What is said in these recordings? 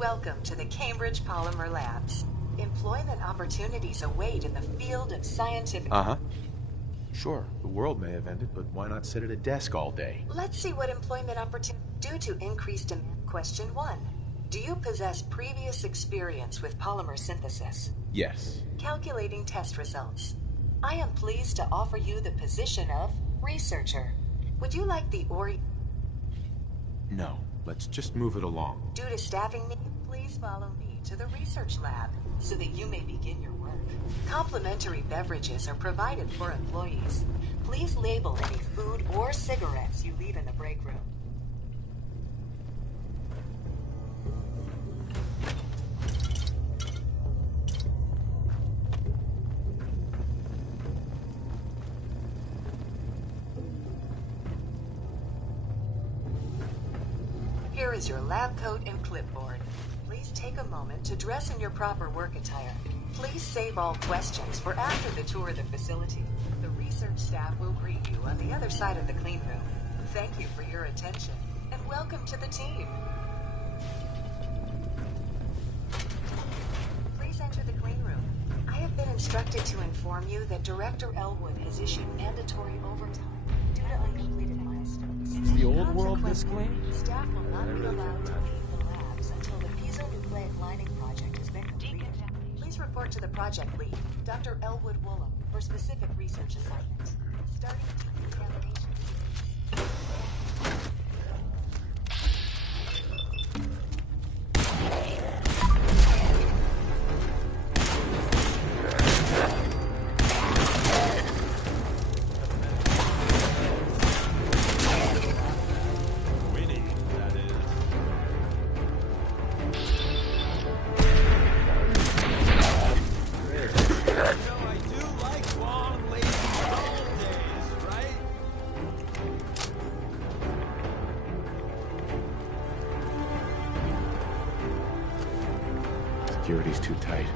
Welcome to the Cambridge Polymer Labs. Employment opportunities await in the field of scientific... Uh-huh. Sure, the world may have ended, but why not sit at a desk all day? Let's see what employment opportunities... Due to increased demand... Question 1. Do you possess previous experience with polymer synthesis? Yes. Calculating test results. I am pleased to offer you the position of researcher. Would you like the No, let's just move it along. Due to staffing needs, please follow me to the research lab so that you may begin your work. Complimentary beverages are provided for employees. Please label any food or cigarettes you leave in the break room. Here is your lab coat and clipboard. Please take a moment to dress in your proper work attire. Please save all questions for after the tour of the facility. The research staff will greet you on the other side of the clean room. Thank you for your attention, and welcome to the team. Please enter the clean room. I have been instructed to inform you that Director Elwood has issued mandatory overtime due to uncompleted milestones. Is the old world this clean? Staff will not be allowed to leave the labs until the piezonucleic lining project has been completed. Please report to the project lead, Dr. Elwood Woolham, for specific research assignments. Starting decontamination series. Security's too tight.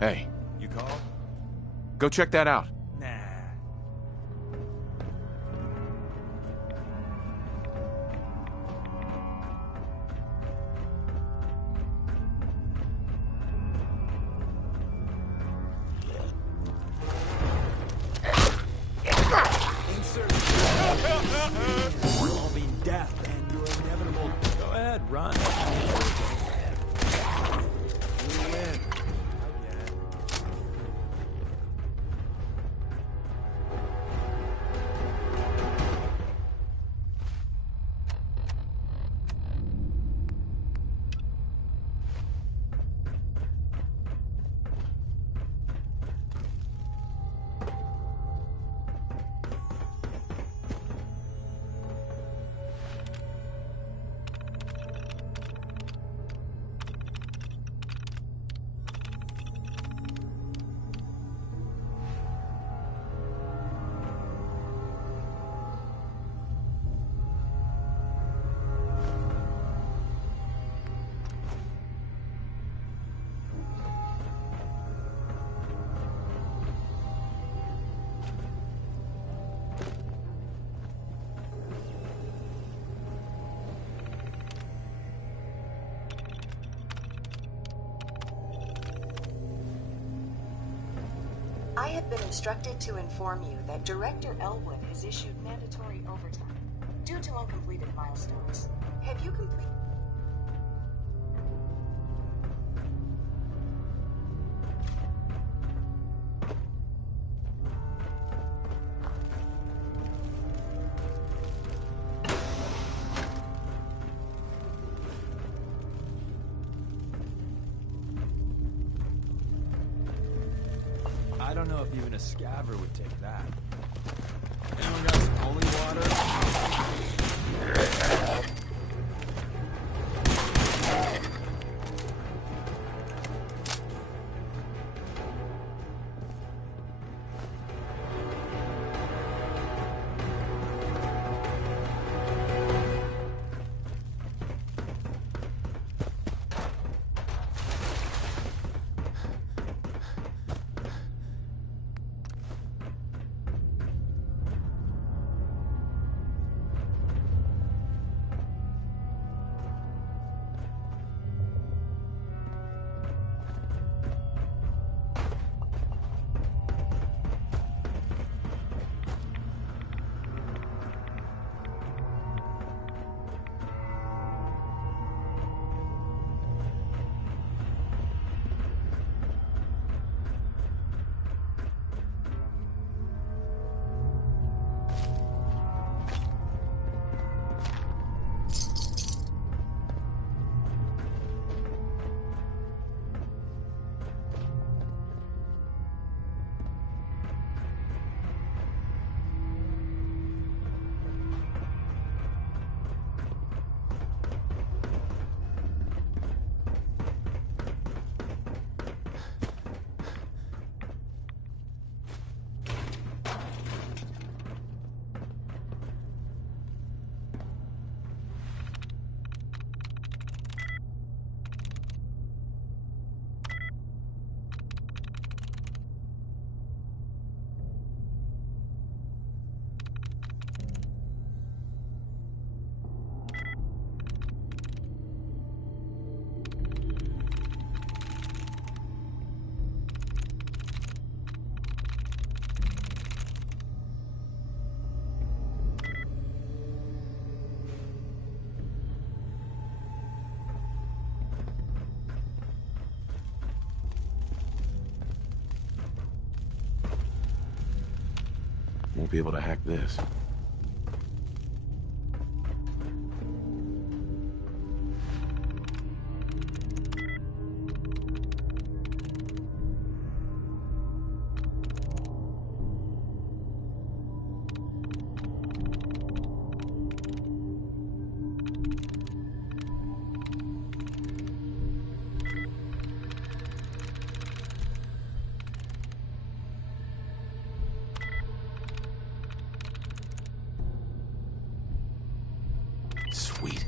Hey. You called? Go check that out. Nah. All being death and your inevitable. Go ahead, run. You win. I have been instructed to inform you that Director Elwood has issued mandatory overtime due to uncompleted milestones. Have you completed... I don't know if even a scaver would take that. Anyone got some holy water? Won't be able to hack this. Sweet.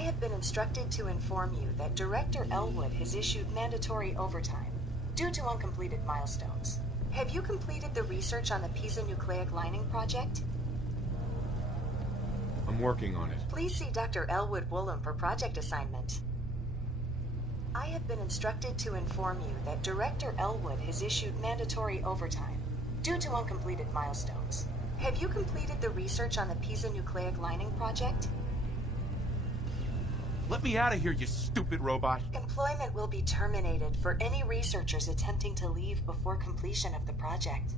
I have been instructed to inform you that Director Elwood has issued mandatory overtime due to uncompleted milestones. Have you completed the research on the Pisa nucleic lining project? I'm working on it. Please see Dr. Elwood Woolham for project assignment. I have been instructed to inform you that Director Elwood has issued mandatory overtime due to uncompleted milestones. Have you completed the research on the Pisa nucleic lining project? Let me out of here, you stupid robot. Employment will be terminated for any researchers attempting to leave before completion of the project.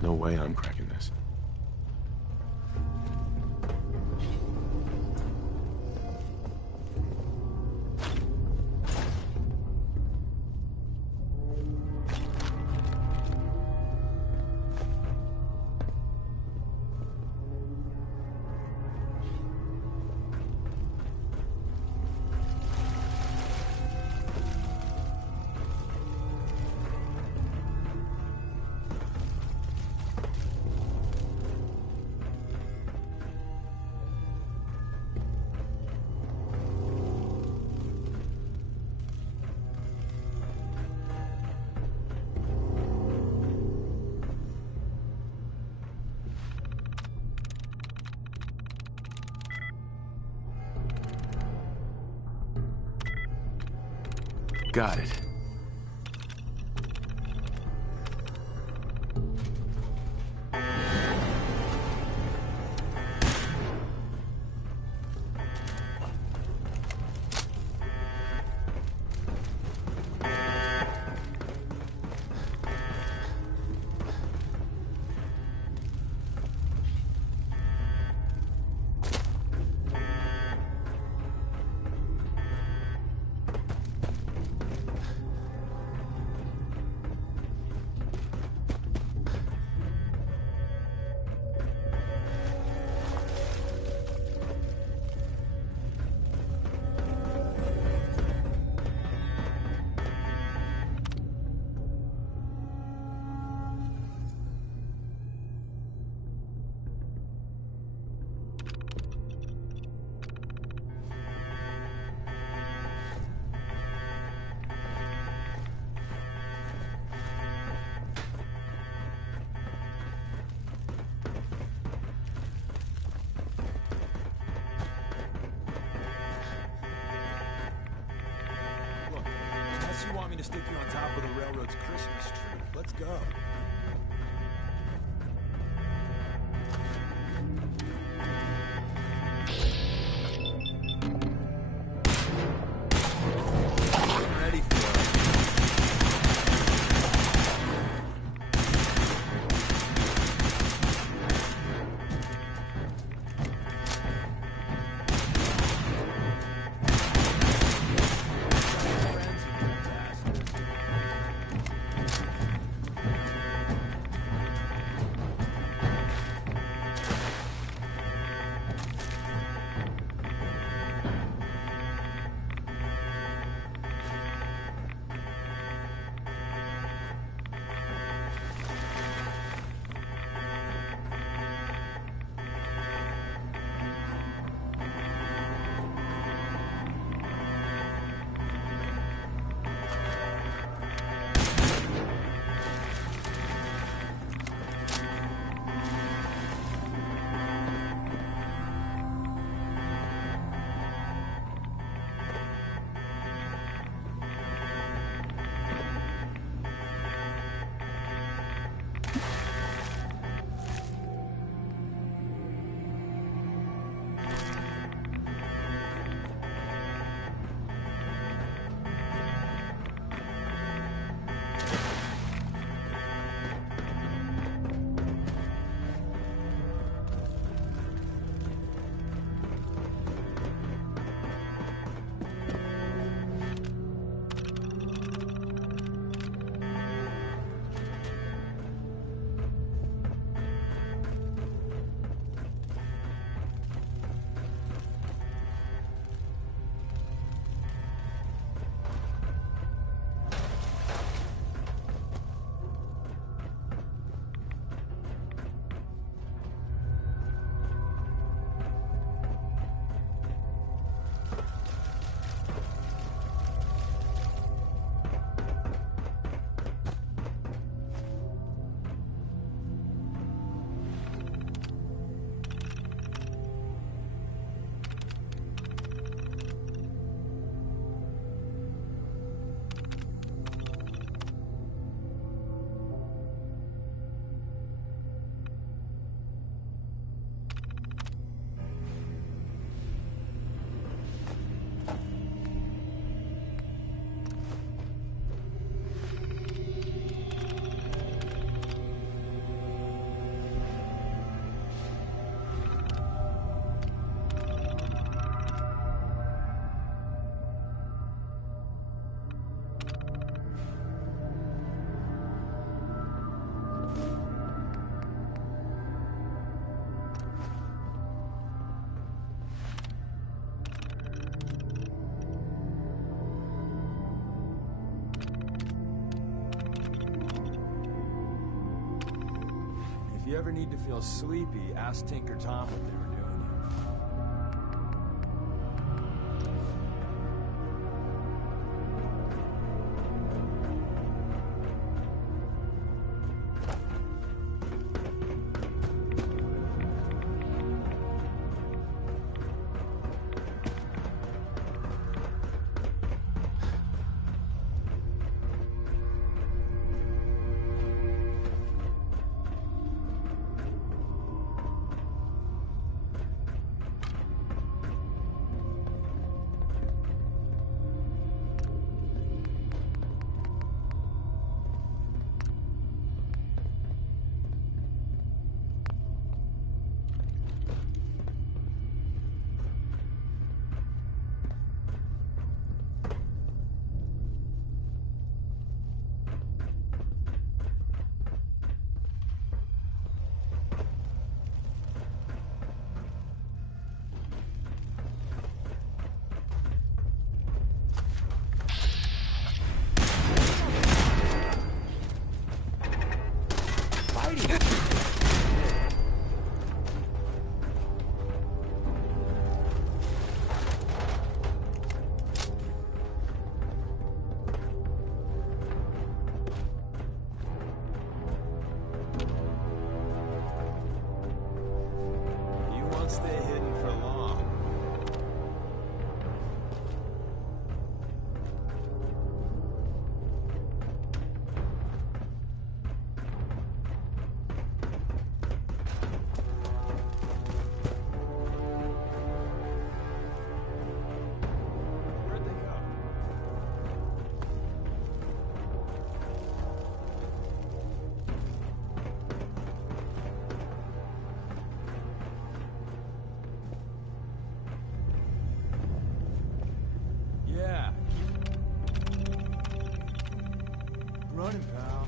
No way I'm cracking this. Got it. Unless you want me to stick you on top of the railroad's Christmas tree, let's go. I'm ready for it. you ever need to feel sleepy, ask Tinker Tom what they were doing here. You won't stay hidden for long. Where'd they go? Yeah, keep running, pal.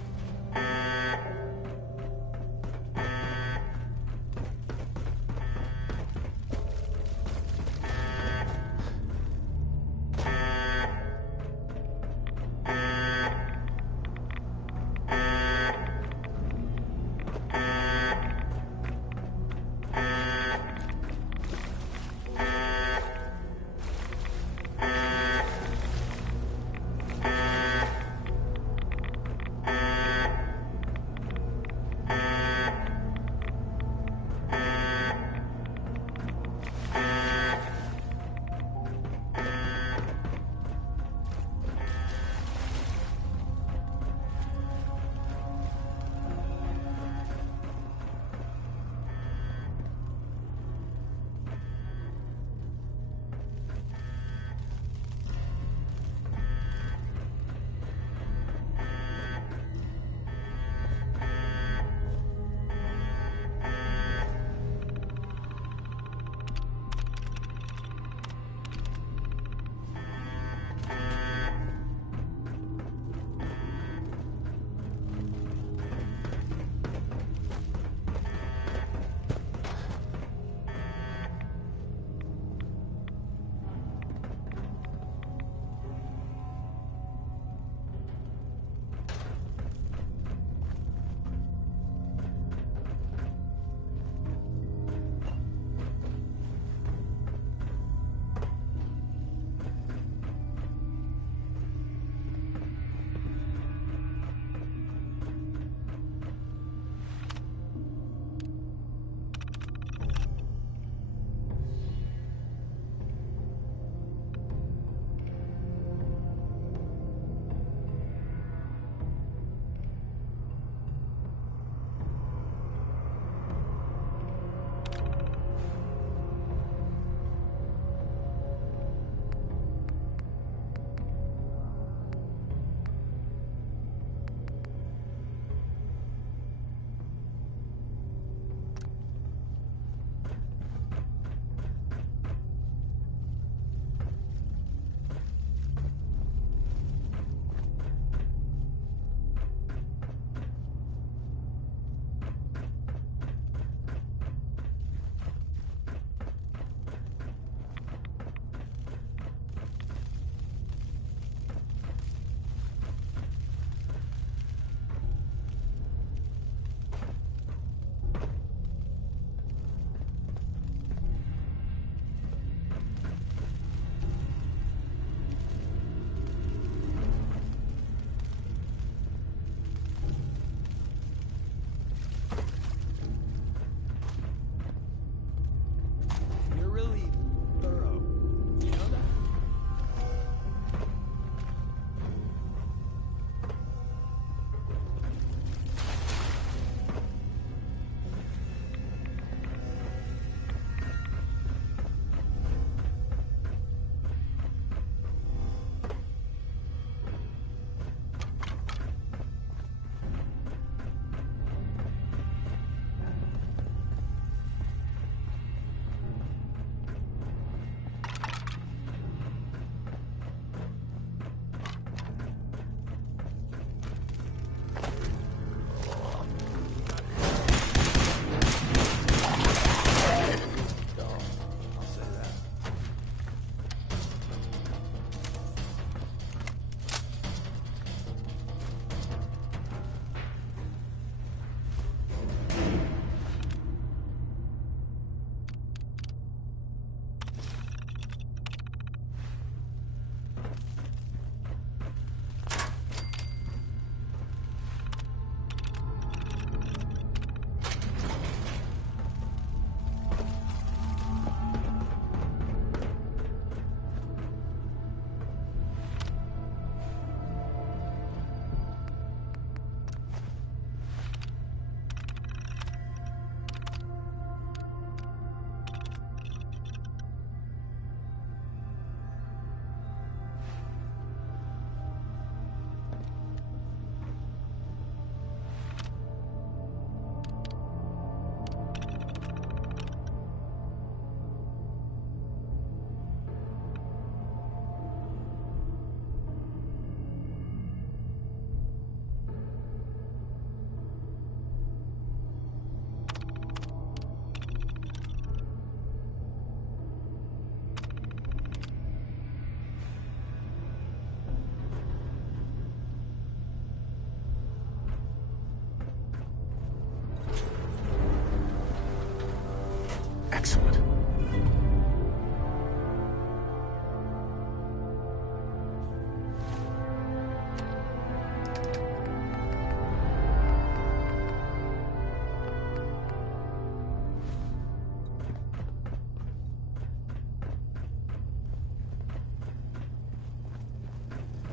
Excellent.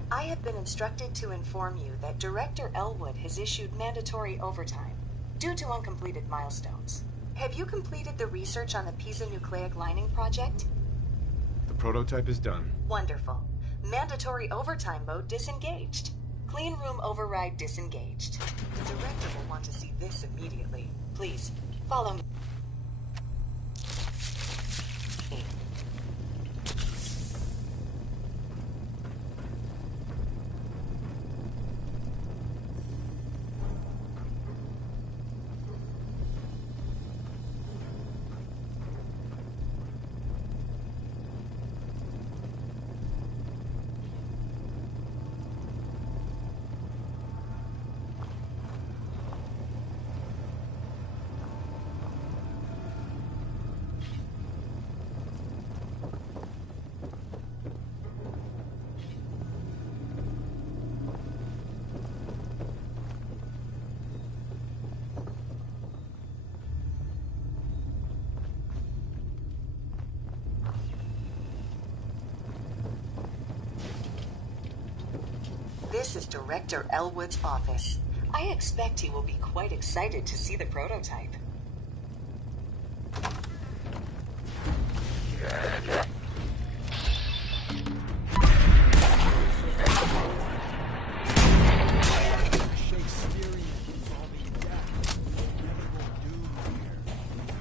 I have been instructed to inform you that Director Elwood has issued mandatory overtime due to uncompleted milestones. Have you completed the research on the piezonucleic lining project? The prototype is done. Wonderful. Mandatory overtime mode disengaged. Clean room override disengaged. The director will want to see this immediately. Please, follow me. This is Director Elwood's office. I expect he will be quite excited to see the prototype.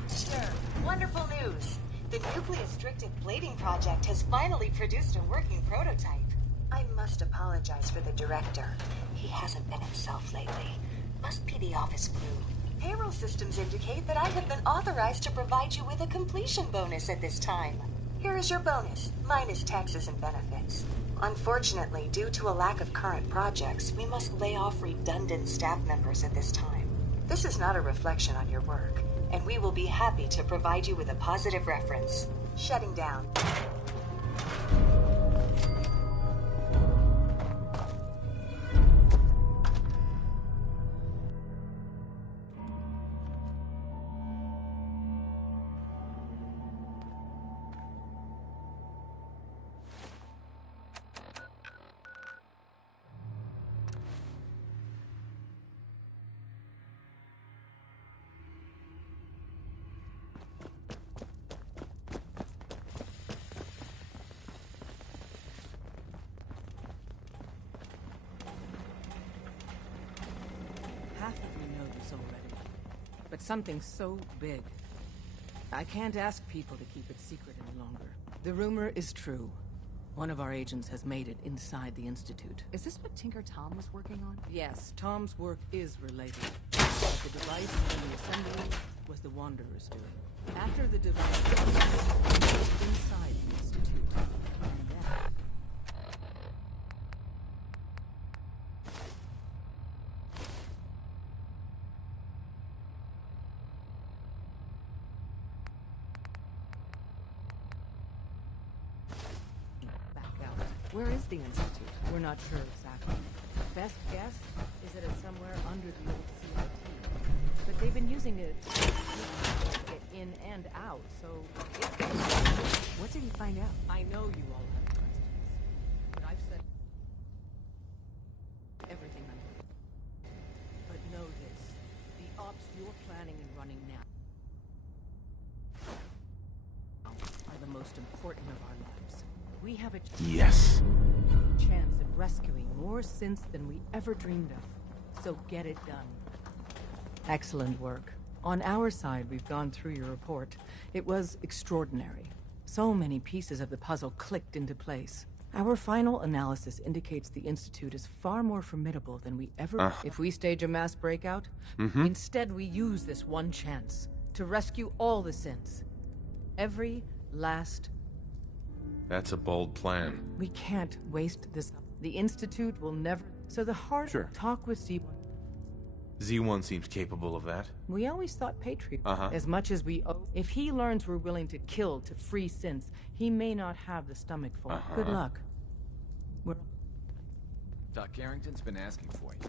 Sure, wonderful news. The nucleus-stricted blading project has finally produced a working prototype. I must apologize for the director. He hasn't been himself lately. Must be the office flu. Payroll systems indicate that I have been authorized to provide you with a completion bonus at this time. Here is your bonus, minus taxes and benefits. Unfortunately, due to a lack of current projects, we must lay off redundant staff members at this time. This is not a reflection on your work, and we will be happy to provide you with a positive reference. Shutting down. Half of you know this already, but something so big. I can't ask people to keep it secret any longer. The rumor is true. One of our agents has made it inside the Institute. Is this what Tinker Tom was working on? Yes, Tom's work is related. But the device in the assembly was the Wanderer's doing. After the device was inside the Institute, and then... Where is the Institute? We're not sure exactly. Best guess is that it's somewhere under the old CIT. But they've been using it to get in and out, so... What did he find out? I know you all have questions, but I've said everything I'm doing. But know this, the ops you're planning and running now are the most important of our lives. We have a Yes. chance at rescuing more synths than we ever dreamed of. So get it done. Excellent work. On our side, we've gone through your report. It was extraordinary. So many pieces of the puzzle clicked into place. Our final analysis indicates the Institute is far more formidable than we ever... If we stage a mass breakout, instead we use this one chance to rescue all the synths. Every last... That's a bold plan. We can't waste this. The Institute will never... So the hard Sure. talk with Steve... Z1 seems capable of that. We always thought Patriot. Uh-huh. As much as we owe. If he learns we're willing to kill to free synths, he may not have the stomach for it. Good luck. We're... Doc Carrington's been asking for you.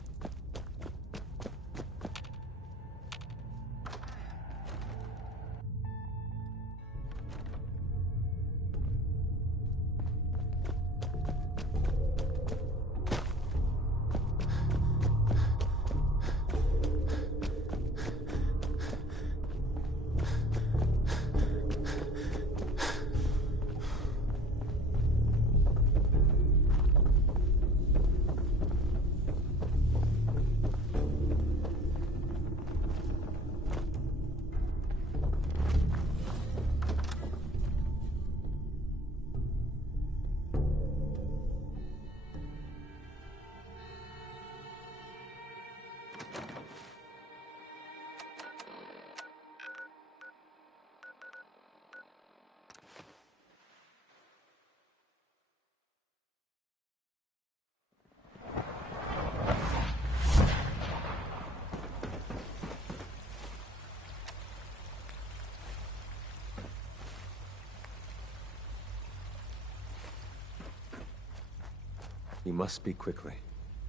You must speak quickly.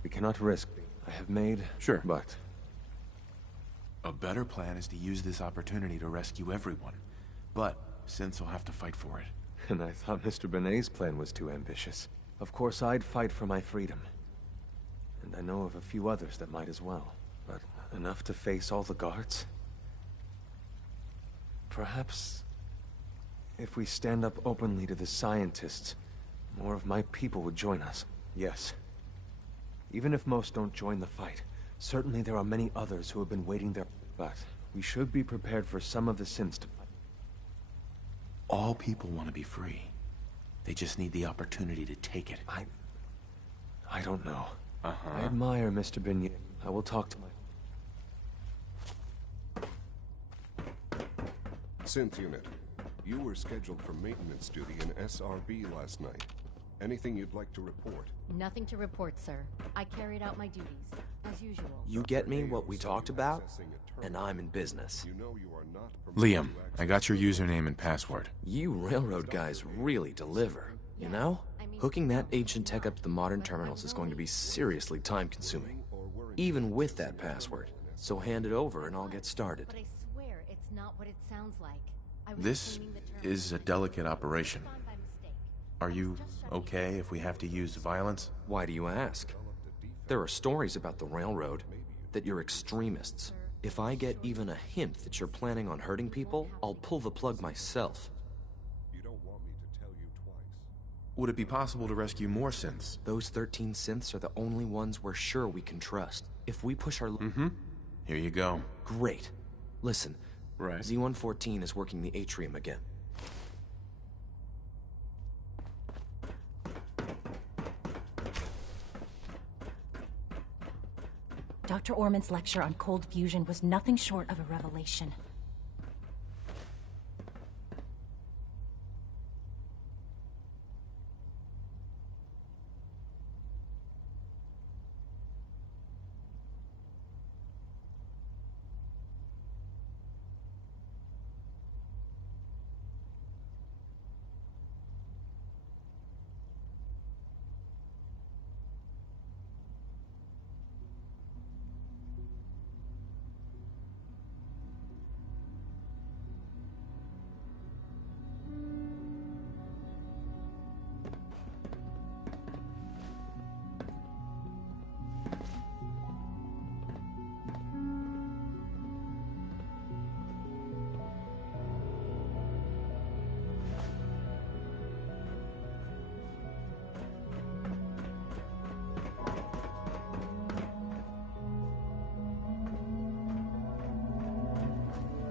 We cannot risk... I have made... Sure. But... A better plan is to use this opportunity to rescue everyone. But synths will have to fight for it. And I thought Mr. Benet's plan was too ambitious. Of course, I'd fight for my freedom. And I know of a few others that might as well. But enough to face all the guards? Perhaps... if we stand up openly to the scientists, more of my people would join us. Yes. Even if most don't join the fight, certainly there are many others who have been waiting there. But we should be prepared for some of the synths to fight. All people want to be free. They just need the opportunity to take it. I don't know. Uh-huh. I admire Mr. Benet. I will talk to my... Synth unit, you were scheduled for maintenance duty in SRB last night. Anything you'd like to report? Nothing to report, sir. I carried out my duties, as usual. You get me what we talked about, and I'm in business. You know you are not permitted Liam, to I got your username and password. You railroad guys really deliver, you know? Hooking that ancient tech up to the modern terminals is going to be seriously time-consuming, even with that password. So hand it over and I'll get started. But I swear it's not what it sounds like. I was This cleaning the terminal. is a delicate operation. Gone by mistake. Are you okay if we have to use violence? Why do you ask? There are stories about the railroad, that you're extremists. If I get even a hint that you're planning on hurting people, I'll pull the plug myself. You don't want me to tell you twice. Would it be possible to rescue more synths? Those 13 synths are the only ones we're sure we can trust. If we push our... Here you go. Great. Listen, Right. Z-114 is working the atrium again. Dr. Orman's lecture on cold fusion was nothing short of a revelation.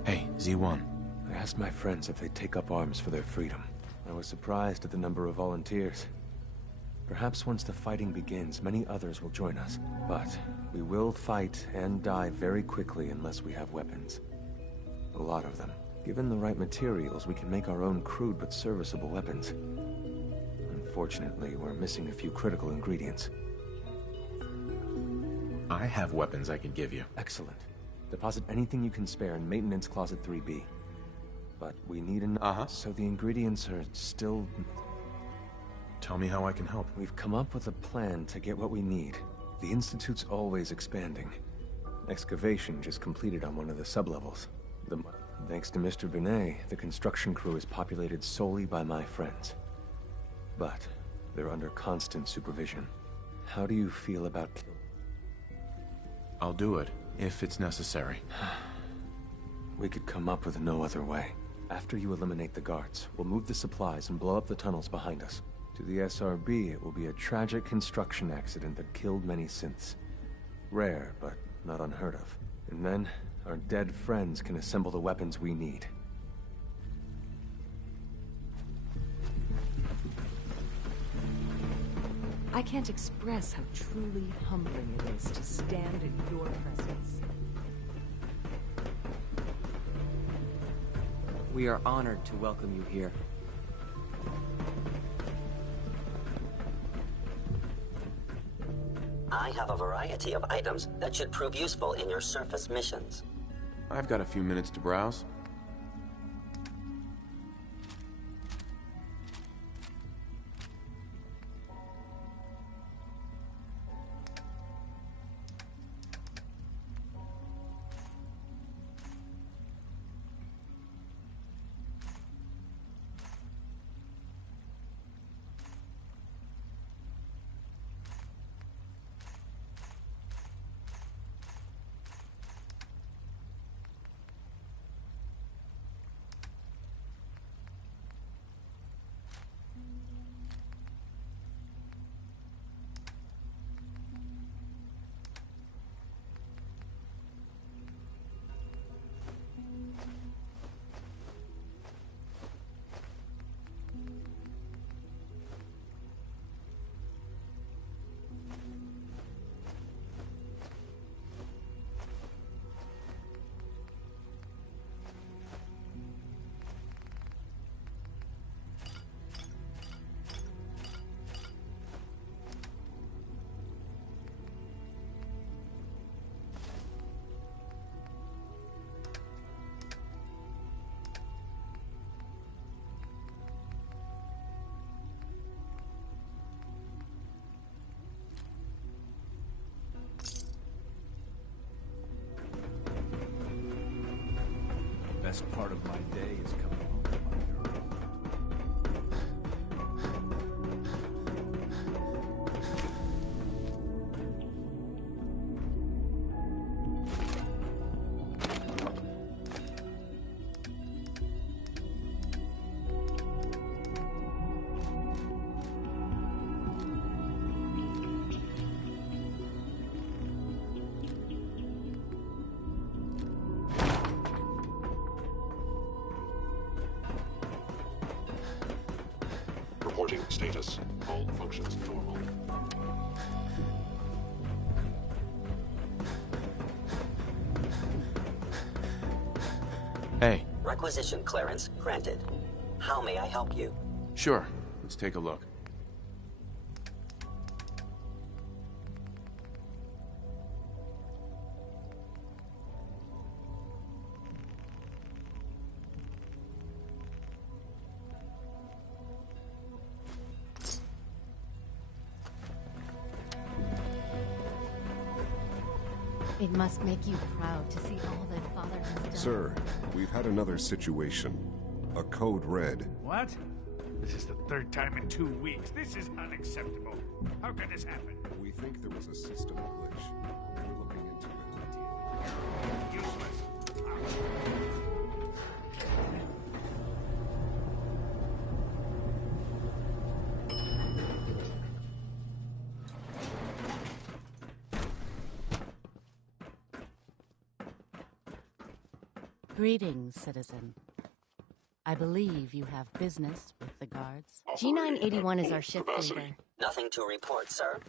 Hey, Z1. I asked my friends if they'd take up arms for their freedom. I was surprised at the number of volunteers. Perhaps once the fighting begins, many others will join us. But we will fight and die very quickly unless we have weapons. A lot of them. Given the right materials, we can make our own crude but serviceable weapons. Unfortunately, we're missing a few critical ingredients. I have weapons I can give you. Excellent. Deposit anything you can spare in Maintenance Closet 3B. But we need so the ingredients are still... Tell me how I can help. We've come up with a plan to get what we need. The Institute's always expanding. Excavation just completed on one of the sublevels. Thanks to Mr. Binet, the construction crew is populated solely by my friends. But they're under constant supervision. How do you feel about... I'll do it, if it's necessary. We could come up with no other way. After you eliminate the guards, we'll move the supplies and blow up the tunnels behind us. To the SRB, it will be a tragic construction accident that killed many synths. Rare, but not unheard of. And then, our dead friends can assemble the weapons we need. I can't express how truly humbling it is to stand in your presence. We are honored to welcome you here. I have a variety of items that should prove useful in your surface missions. I've got a few minutes to browse. Best part of my day is coming home to my girl. Reporting status. All functions normal. Hey. Requisition clearance granted. How may I help you? Sure. Let's take a look. It must make you proud to see all that Father has done. Sir, we've had another situation. A code red. What? This is the third time in 2 weeks. This is unacceptable. How could this happen? We think there was a system glitch. We're looking into it. Useless. Greetings, citizen. I believe you have business with the guards. G981 is our ship leader. Nothing to report, sir.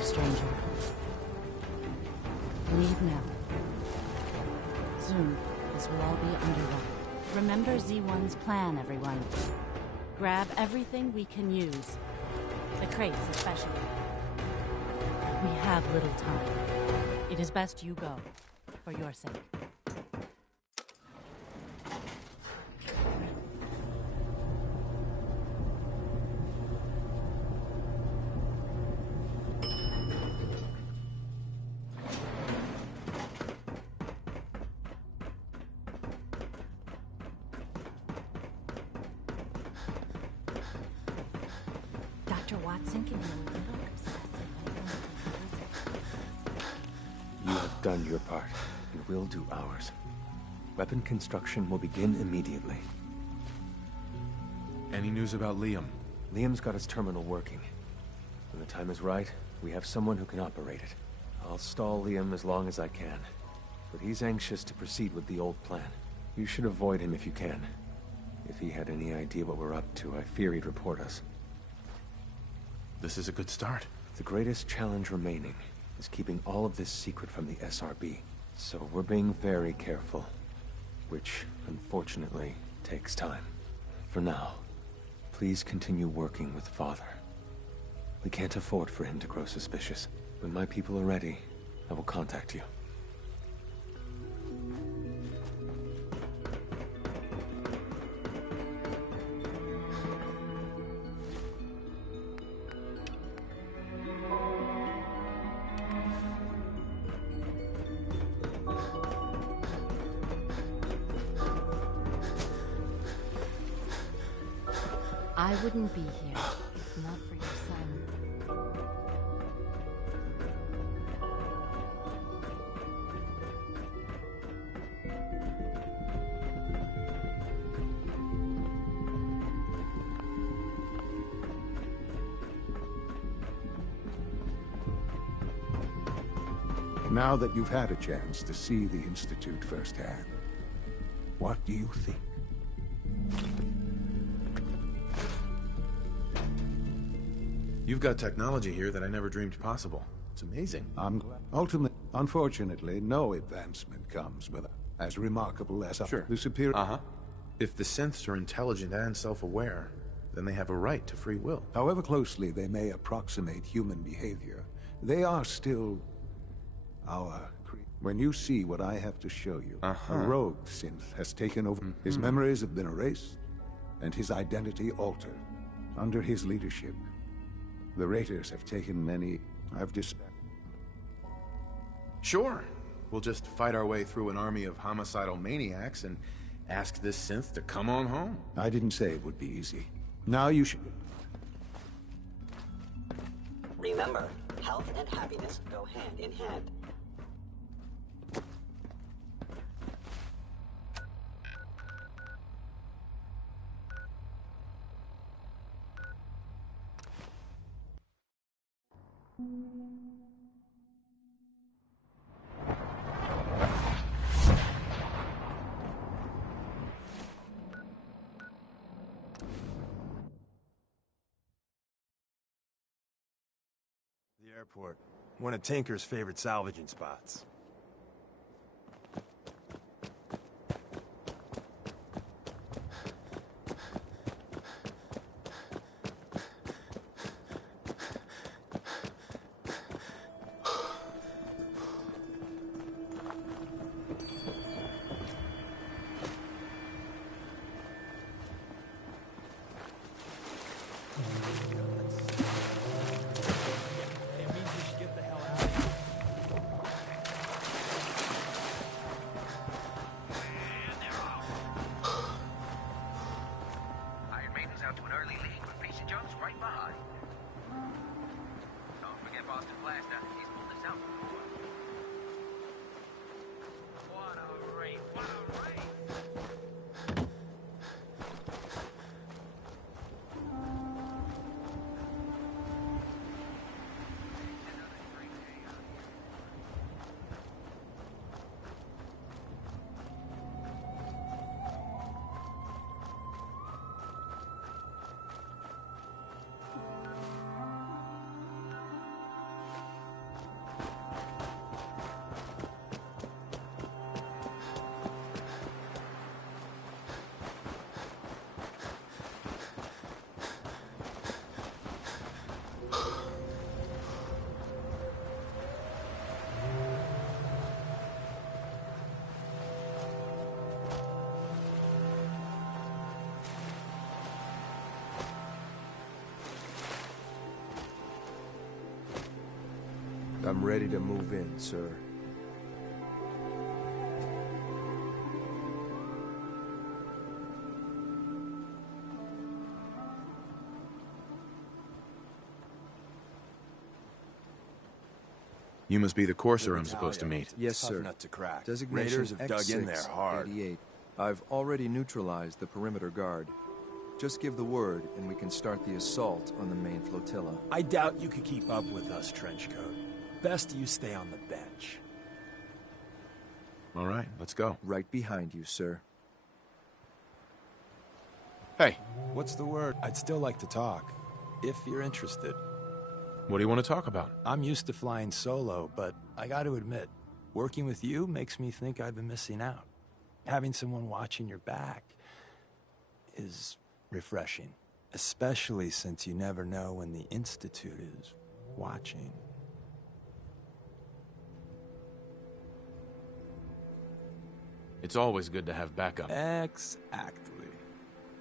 you, stranger. Leave now. Soon, this will all be under wrap. Remember Z1's plan, everyone. Grab everything we can use. The crates, especially. We have little time. It is best you go, for your sake. Dr. Watson can be a little obsessive. You have done your part, and we'll do ours. Weapon construction will begin immediately. Any news about Liam? Liam's got his terminal working. When the time is right, we have someone who can operate it. I'll stall Liam as long as I can, but he's anxious to proceed with the old plan. You should avoid him if you can. If he had any idea what we're up to, I fear he'd report us. This is a good start. The greatest challenge remaining is keeping all of this secret from the SRB. So we're being very careful, which, unfortunately, takes time. For now, please continue working with Father. We can't afford for him to grow suspicious. When my people are ready, I will contact you. I wouldn't be here if not for your son. Now that you've had a chance to see the Institute firsthand, what do you think? You've got technology here that I never dreamed possible. It's amazing. Ultimately, unfortunately, no advancement comes with as remarkable as the superior. If the synths are intelligent and self-aware, then they have a right to free will. However closely they may approximate human behavior, they are still our creatures. When you see what I have to show you, a rogue synth has taken over. His memories have been erased, and his identity altered. Under his leadership, the Raiders have taken many. I've dispatched. Sure. We'll just fight our way through an army of homicidal maniacs and ask this synth to come on home. I didn't say it would be easy. Now you should. Remember, health and happiness go hand in hand. The airport. One of Tinker's favorite salvaging spots. I'm ready to move in, sir. You must be the courser I'm supposed to meet. Yes, sir. Nut to crack. Designation Raiders have dug in there hard. X688. I've already neutralized the perimeter guard. Just give the word, and we can start the assault on the main flotilla. I doubt you could keep up with us, Trenchcoat. Best you stay on the bench. All right, let's go. Right behind you, sir. Hey. What's the word? I'd still like to talk, if you're interested. What do you want to talk about? I'm used to flying solo, but I got to admit, working with you makes me think I've been missing out. Having someone watching your back is refreshing, especially since you never know when the Institute is watching. It's always good to have backup. Exactly.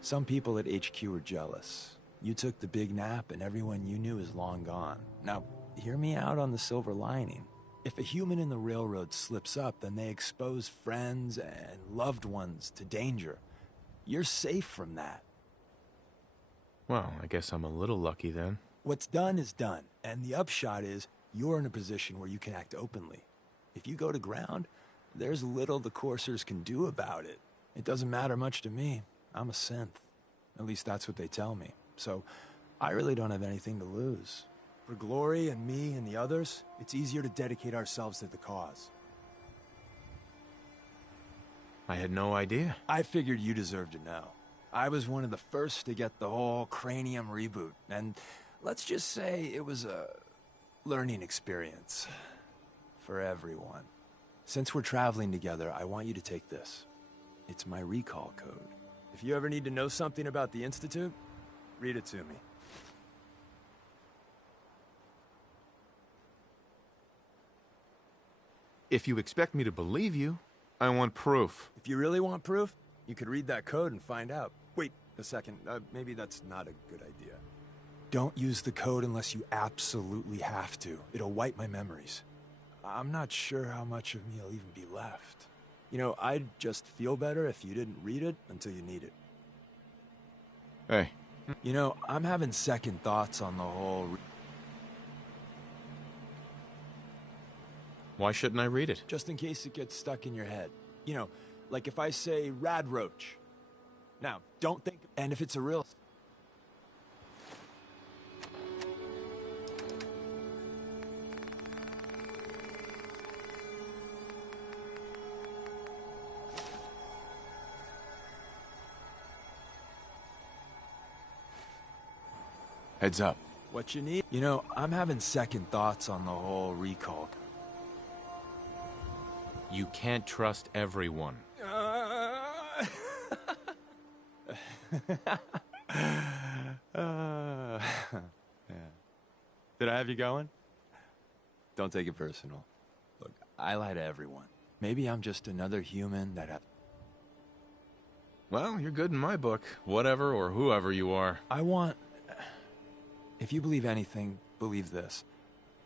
Some people at HQ are jealous. You took the big nap and everyone you knew is long gone. Now, hear me out on the silver lining. If a human in the railroad slips up, then they expose friends and loved ones to danger. You're safe from that. Well, I guess I'm a little lucky then. What's done is done, and the upshot is you're in a position where you can act openly. If you go to ground, there's little the coursers can do about it. It doesn't matter much to me. I'm a synth. At least that's what they tell me. So, I really don't have anything to lose. For Glory and me and the others, it's easier to dedicate ourselves to the cause. I had no idea. I figured you deserved to know. I was one of the first to get the whole Cranium reboot, and let's just say it was a learning experience for everyone. Since we're traveling together, I want you to take this. It's my recall code. If you ever need to know something about the Institute, read it to me. If you expect me to believe you, I want proof. If you really want proof, you could read that code and find out. Wait a second, maybe that's not a good idea. Don't use the code unless you absolutely have to. It'll wipe my memories. I'm not sure how much of me will even be left. You know, I'd just feel better if you didn't read it until you need it. Hey. You know, I'm having second thoughts on the whole... Why shouldn't I read it? Just in case it gets stuck in your head. You know, like if I say Rad Roach. Now, don't think... And if it's a real... Heads up. What you need? You know, I'm having second thoughts on the whole recall. You can't trust everyone. Yeah. Did I have you going? Don't take it personal. Look, I lie to everyone. Maybe I'm just another human that Well, you're good in my book. Whatever or whoever you are. I want... If you believe anything, believe this.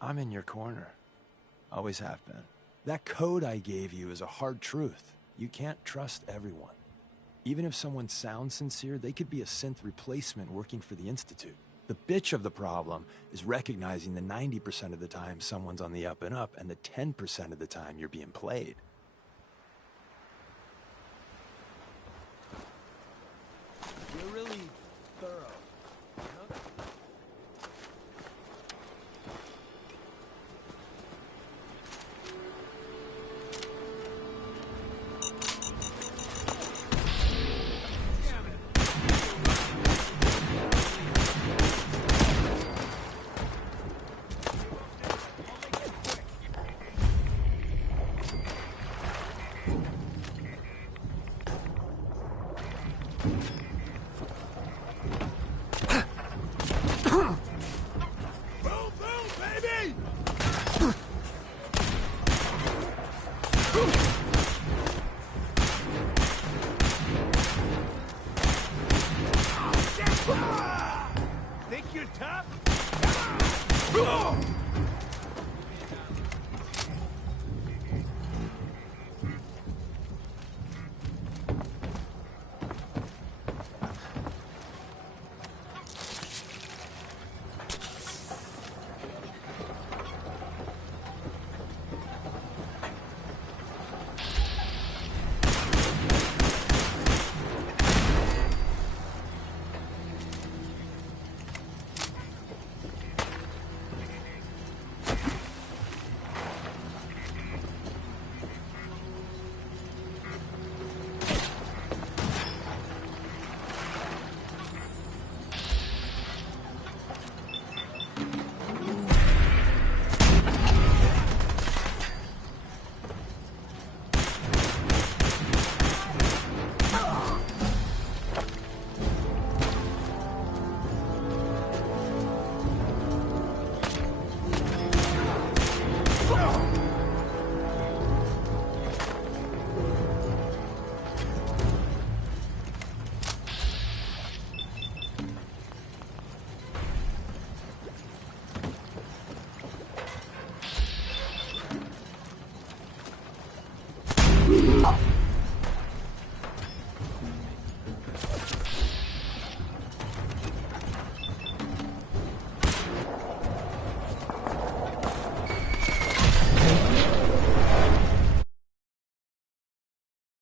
I'm in your corner. Always have been. That code I gave you is a hard truth. You can't trust everyone. Even if someone sounds sincere, they could be a synth replacement working for the Institute. The bitch of the problem is recognizing the 90% of the time someone's on the up and up, and the 10% of the time you're being played. You're really thorough. Think you're tough?